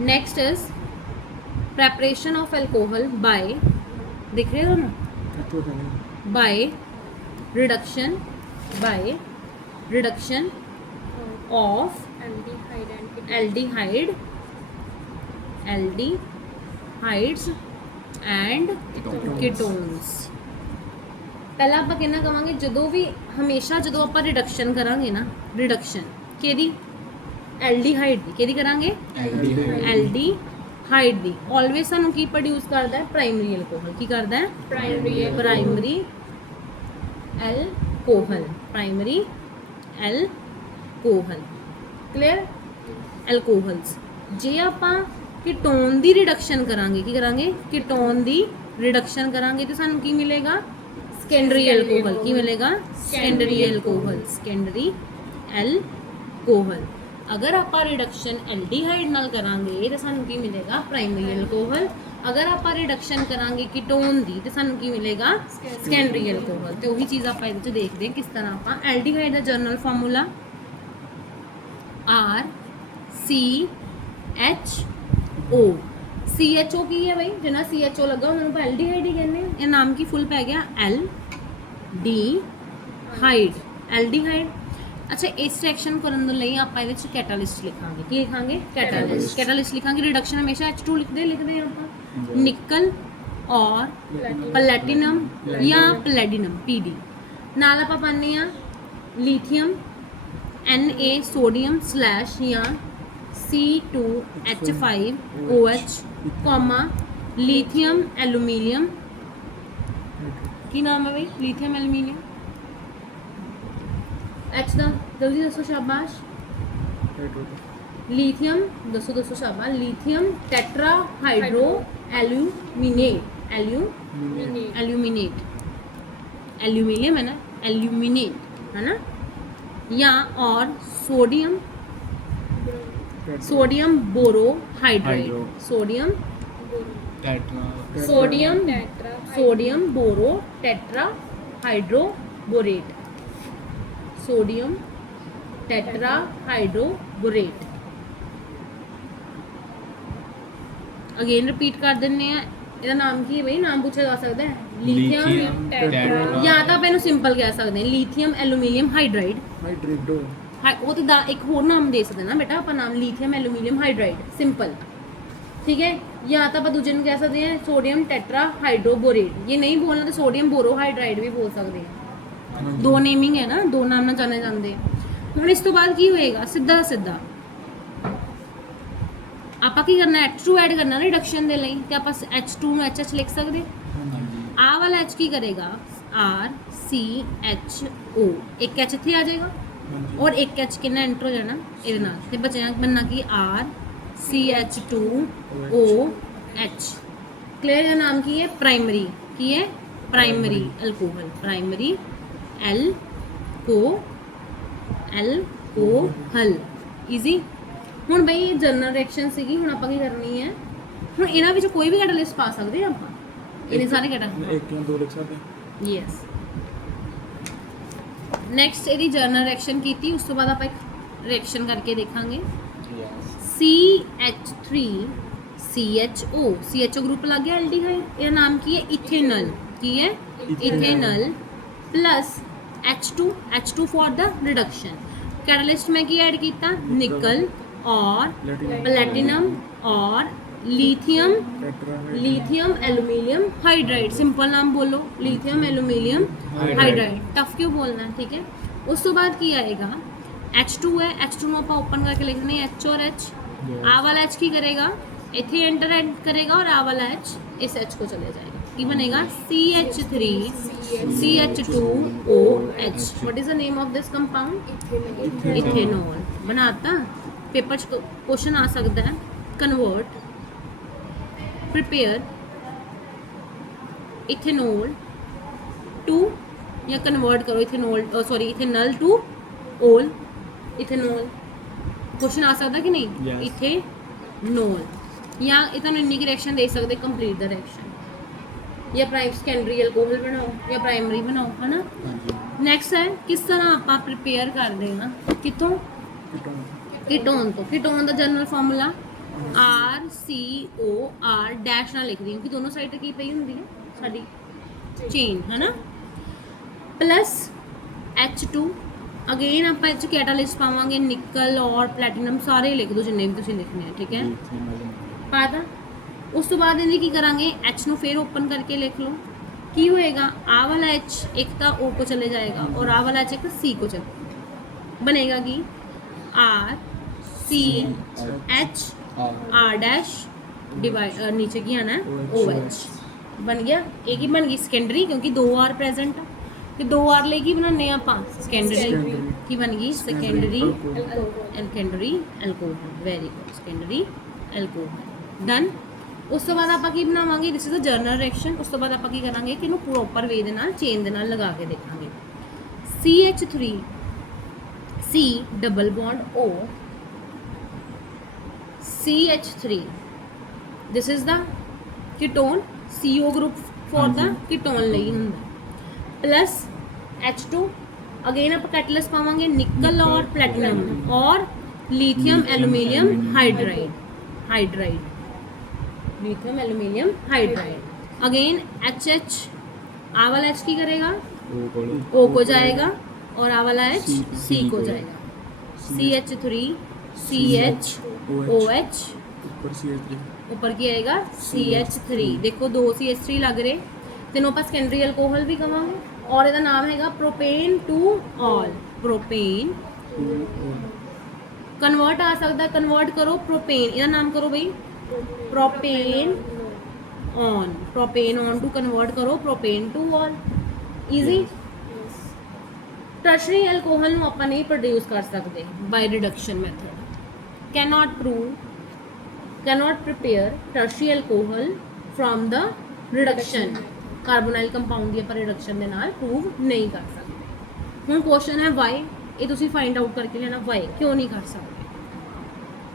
Next is preparation of alcohol by, दिख रहे हो ना, by reduction of aldehydes and ketones। पहला ਆਪਾਂ ਕਿੰਨਾ ਕਵਾਂਗੇ, ਜਦੋਂ ਵੀ ਹਮੇਸ਼ਾ ਜਦੋਂ ਆਪਾਂ ਰਿਡਕਸ਼ਨ ਕਰਾਂਗੇ ਨਾ, ਰਿਡਕਸ਼ਨ ਕਿਹਦੀ, ਐਲਡੀਹਾਈਡ ਦੀ, ਕਿਹਦੀ ਕਰਾਂਗੇ, ਐਲਡੀਹਾਈਡ ਦੀ। ਆਲਵੇਜ਼ ਸਾਨੂੰ ਕੀ ਪ੍ਰੋਡਿਊਸ ਕਰਦਾ ਹੈ, ਪ੍ਰਾਇਮਰੀ ਐਲਕੋਹਲ। ਕੀ ਕਰਦਾ ਹੈ, ਪ੍ਰਾਇਮਰੀ ਐਲਕੋਹਲ। ਕਲੀਅਰ। ਐਲਕੋਹਲਸ ਜੇ ਆਪਾਂ ਕੀਟੋਨ ਦੀ ਰਿਡਕਸ਼ਨ ਕਰਾਂਗੇ, ਕੀ ਕਰਾਂਗੇ, ਕੀਟੋਨ ਦੀ ਰਿਡਕਸ਼ਨ ਕਰਾਂਗੇ ਤੇ ਸਾਨੂੰ ਕੀ ਮਿਲੇਗਾ, ਸੈਕੰਡਰੀ ਐਲਕੋਹਲ। ਕੀ ਮਿਲੇਗਾ, ਸੈਕੰਡਰੀ ਐਲਕੋਹਲ। ਅਗਰ ਆਪਾਂ ਰਿਡਕਸ਼ਨ ਐਲਡੀਹਾਈਡ ਨਾਲ ਕਰਾਂਗੇ ਤਾਂ ਸਾਨੂੰ ਕੀ ਮਿਲੇਗਾ, ਪ੍ਰਾਇਮਰੀ ਐਲਕੋਹਲ। ਅਗਰ ਆਪਾਂ ਰਿਡਕਸ਼ਨ ਕਰਾਂਗੇ ਕੀਟੋਨ ਦੀ ਤੇ ਸਾਨੂੰ ਕੀ ਮਿਲੇਗਾ, ਸੈਕੰਡਰੀ ਐਲਕੋਹਲ। ਤੇ ਉਹੀ ਚੀਜ਼ ਆਪਾਂ ਇਹਦੇ 'ਚ ਦੇਖਦੇ ਹਾਂ ਕਿਸ ਤਰ੍ਹਾਂ। ਆਪਾਂ ਐਲਡੀਹਾਈਡ ਦਾ ਜਨਰਲ ਫਾਰਮੂਲਾ RCHO। CHO ਕੀ ਹੈ ਬਈ, ਜਿਹਨਾਂ CHO ਲੱਗਾ ਉਹਨਾਂ ਨੂੰ ਐਲਡੀਹਾਈਡ ਹੀ ਕਹਿੰਦੇ ਆ। ਇਹ ਨਾਮ ਕੀ ਫੁੱਲ ਪੈ ਗਿਆ, ਐਲਡੀਹਾਈਡ। ਅੱਛਾ, ਇਸ ਰਿਐਕਸ਼ਨ ਕਰਨ ਦੇ ਲਈ ਆਪਾਂ ਇਹਦੇ 'ਚ ਕੈਟਾਲਿਸਟ ਲਿਖਾਂਗੇ। ਕੀ ਲਿਖਾਂਗੇ, ਕੈਟਾਲਿਸਟ ਲਿਖਾਂਗੇ। ਰਿਡਕਸ਼ਨ ਹਮੇਸ਼ਾ H2 ਲਿਖਦੇ ਆ ਆਪਾਂ। ਨਿਕਲ ਔਰ ਪਲੈਟੀਨਮ ਜਾਂ ਪਲੈਡੀਨਮ PD ਨਾਲ ਆਪਾਂ ਪਾਉਂਦੇ ਆ ਲੀਥੀਅਮ Na ਸੋਡੀਅਮ ਸਲੈਸ਼ ਜਾਂ C2H5OH ਕੌਮਾ ਲੀਥੀਅਮ ਐਲੂਮੀਨੀਅਮ। ਕੀ ਨਾਮ ਹੈ ਬਈ, ਲੀਥੀਅਮ ਐਲੂਮੀਨੀਅਮ। H ਦਾ ਜਲਦੀ ਦੱਸੋ, ਸ਼ਾਬਾਸ਼। ਲੀਥੀਅਮ ਦੱਸੋ ਸ਼ਾਬਾਸ਼। ਲੀਥੀਅਮ ਟੈਟਰਾ ਹਾਈਡਰੋ ਐਲੂਮੀਨੀਅਮ है ना, एल्यूमिनेट है ना, या और sodium borohydride, sodium boro tetra hydroborate, sodium tetra hydroborate. Again repeat कर दिन्ने आ। ਇਹਦਾ ਨਾਮ ਕੀ ਹੈ ਬਈ, ਨਾਮ ਪੁੱਛਿਆ ਜਾ ਸਕਦਾ ਹੈ, ਲੀਥੀਅਮ ਜਾਂ ਤਾਂ ਆਪਾਂ ਇਹਨੂੰ ਸਿੰਪਲ ਕਹਿ ਸਕਦੇ ਹਾਂ, ਲੀਥੀਅਮ ਐਲੂਮੀਨੀਅਮ ਹਾਈਡਰਾਈਡ। ਉਹ ਤਾਂ ਇੱਕ ਹੋਰ ਨਾਮ ਦੇ ਸਕਦੇ ਨਾ ਬੇਟਾ ਆਪਾਂ, ਨਾਮ ਲੀਥੀਅਮ ਐਲੂਮੀਨੀਅਮ ਹਾਈਡਰਾਈਡ ਸਿੰਪਲ, ਠੀਕ ਹੈ। ਜਾਂ ਤਾਂ ਆਪਾਂ ਦੂਜੇ ਨੂੰ ਕਹਿ ਸਕਦੇ ਹਾਂ ਸੋਡੀਅਮ ਟੈਟਰਾ ਹਾਈਡਰੋਬੋਰੇਟ। ਜੇ ਨਹੀਂ ਬੋਲਣਾ ਤਾਂ ਸੋਡੀਅਮ ਬੋਰੋਹਾਈਡਰਾਈਡ ਵੀ ਬੋਲ ਸਕਦੇ ਹਾਂ। ਦੋ ਨੇਮਿੰਗ ਹੈ ਨਾ, ਦੋ ਨਾਮ ਨਾਲ ਜਾਣੇ ਜਾਂਦੇ ਆ। ਹੁਣ ਇਸ ਤੋਂ ਬਾਅਦ ਕੀ ਹੋਏਗਾ, ਸਿੱਧਾ ਆਪਾਂ ਕੀ ਕਰਨਾ, H2 ਐਡ ਕਰਨਾ ਰਿਡਕਸ਼ਨ ਦੇ ਲਈ, ਤੇ ਆਪਾਂ H2 ਨੂੰ HH ਲਿਖ ਸਕਦੇ। ਆਹ ਵਾਲਾ H ਕੀ ਕਰੇਗਾ, RCHO, ਇੱਕ H ਇੱਥੇ ਆ ਜਾਏਗਾ ਔਰ ਇੱਕ H ਕਿੰਨਾ ਐਂਟਰ ਹੋ ਜਾਣਾ ਇਹਦੇ ਨਾਲ, ਤੇ ਬਚਿਆ ਬਣਨਾ ਕੀ, RCH2OH। ਕਲੀਅਰ। ਦਾ ਨਾਮ ਕੀ ਹੈ, ਪ੍ਰਾਇਮਰੀ। ਕੀ ਹੈ, primary alcohol, primary alcohol. Easy. ਹੁਣ ਬਈ ਇਹ ਜਨਰਲ ਰਿਐਕਸ਼ਨ ਸੀਗੀ। ਹੁਣ ਆਪਾਂ ਕੀ ਕਰਨੀ ਹੈ, ਹੁਣ ਇਹਨਾਂ ਵਿੱਚ ਕੋਈ ਵੀ ਕੈਟਾਲਿਸਟ ਪਾ ਸਕਦੇ ਆ ਆਪਾਂ, ਇਹਨੇ ਸਾਰੇ ਕੈਟਾਲਿਸਟ ਇੱਕ ਜਾਂ ਦੋ ਲਿਖ ਸਕਦੇ ਹਾਂ। ਯੈਸ। ਨੈਕਸਟ ਇਹਦੀ ਜਨਰਲ ਰਿਐਕਸ਼ਨ ਕੀਤੀ, ਉਸ ਤੋਂ ਬਾਅਦ ਆਪਾਂ ਇੱਕ ਰਿਐਕਸ਼ਨ ਕਰਕੇ ਦੇਖਾਂਗੇ। CH3CHO ਗਰੁੱਪ ਲੱਗ ਗਿਆ ਐਲਡੀਹਾਈਡ। ਇਹਦਾ ਨਾਮ ਕੀ ਹੈ, ਇਥੇਨਲ। ਕੀ ਹੈ, ethanal plus H2 for the reduction. Catalyst में की ऐड किया, निकल और प्लैटिनम और लिथियम एल्यूमिनियम हाइड्राइड। सिंपल नाम बोलो, लिथियम एल्यूमिनियम हाइड्राइड। टफ क्यों बोलना है, ठीक है। उस तो बाद की आएगा H2 है, H2 में आप ओपन करके लिखने H और H। आ वाला H की करेगा, इथे एंटर करेगा और आ वाला H इस H को चले जाएगा। ये बनेगा CH3CH2OH। What is the name of this compound, ethanol. बनाता पेपर क्वेश्चन आ सकता है। कन्वर्ट, प्रिपेयर इथेनॉल टू, या कन्वर्ट करो इथेनॉल, सॉरी इथेनॉल टू ओल, इथेनॉल। क्वेश्चन आ सकता कि नहीं, इथेनॉल। या इतना इन्नी की रिएक्शन दे सकते, कंप्लीट द रिएक्शन, या प्राइम सेकेंडरी एल्कोहल बनाओ या प्राइमरी बनाओ, है ना। नैक्सट है किस तरह आप प्रिपेयर करते हैं, कितों, कीटोन तो। कीटोन का जनरल फार्मूला RCOR ਡੈਸ਼ ਨਾਲ ਲਿਖਦੀ ਹਾਂ ਕਿ ਦੋਨੋਂ ਸਾਈਡ ਤੇ ਕੀ ਪਈ ਹੁੰਦੀ ਹੈ ਸਾਡੀ ਚੇਨ ਹੈ ਨਾ ਪਲੱਸ H2 ਅਗੇਨ ਆਪਾਂ ਇਹ 'ਚ ਕੈਟਾਲਿਸਟ ਪਾਵਾਂਗੇ ਨਿਕਲ ਔਰ ਪਲੈਟੀਨਮ ਸਾਰੇ ਲਿਖ ਦਿਓ ਜਿੰਨੇ ਵੀ ਤੁਸੀਂ ਲਿਖਣੇ ਆ ਠੀਕ ਹੈ ਪਾਤਾ ਉਸ ਤੋਂ ਬਾਅਦ ਇਹਦੀ ਕੀ ਕਰਾਂਗੇ H ਨੂੰ ਫਿਰ ਓਪਨ ਕਰਕੇ ਲਿਖ ਲਓ ਕੀ ਹੋਏਗਾ ਆ ਵਾਲਾ H ਇੱਕ ਤਾਂ O को चले जाएगा और आ वाला H एक C को चले बनेगा कि RCH R डैश डिवाइड नीचे की आना है OH बन गया एक ही बन गई सेकेंडरी क्योंकि 2 R प्रेजेंट कि 2 R लेगी बनाने आप सेकेंडरी की बन गई secondary alcohol very good secondary alcohol done ਉਸ ਤੋਂ ਬਾਅਦ ਆਪਾਂ ਕੀ ਬਣਾਵਾਂਗੇ this is a general reaction ਉਸ ਤੋਂ ਬਾਅਦ ਆਪਾਂ ਕੀ ਕਰਾਂਗੇ ਕਿ ਇਹਨੂੰ ਪ੍ਰੋਪਰ ਵੇ ਦੇ ਨਾਲ ਚੇਨ ਦੇ ਨਾਲ ਲਗਾ ਕੇ ਦੇਖਾਂਗੇ CH3 C double bond O CH3 this is the ketone CO group for the ketone ਲਈ ਹੁੰਦਾ ਪਲੱਸ H2 ਅਗੇਨ ਆਪਾਂ ਕੈਟਲਿਸਟ ਪਾਵਾਂਗੇ ਨਿਕਲ ਔਰ ਪਲੈਟੀਨਮ ਔਰ lithium aluminium hydride lithium aluminium hydride again HH आ वाला H की करेगा O को जाएगा और आ वाला H C को जाएगा CH3 CH OH ऊपर की आएगा CH3 देखो दो CH3 लग रहे तीनों पर सेकेंडरी अल्कोहल भी कहेंगे और ਇਹਦਾ नाम हैगा propane two ol propane convert आ सकता है कन्वर्ट करो प्रोपेन ਇਹਦਾ नाम करो भाई प्रोपेन ऑन टू कन्वर्ट करो propane two ol easy tertiary alcohol ਨੂੰ ਆਪਾਂ ਨਹੀਂ ਪ੍ਰੋਡਿਊਸ ਕਰ ਸਕਦੇ by reduction method cannot prepare tertiary alcohol from the reduction carbonyl compound ਦੀ ਆਪਾਂ ਰਿਡਕਸ਼ਨ ਦੇ ਨਾਲ ਪ੍ਰੂਵ ਨਹੀਂ ਕਰ ਸਕਦੇ ਹੁਣ ਕੁਐਸਚਨ ਹੈ ਵਾਈ ਇਹ ਤੁਸੀਂ ਫਾਈਂਡ ਆਊਟ ਕਰਕੇ ਲੈਣਾ ਵਾਈ ਕਿਉਂ ਨਹੀਂ ਕਰ ਸਕਦੇ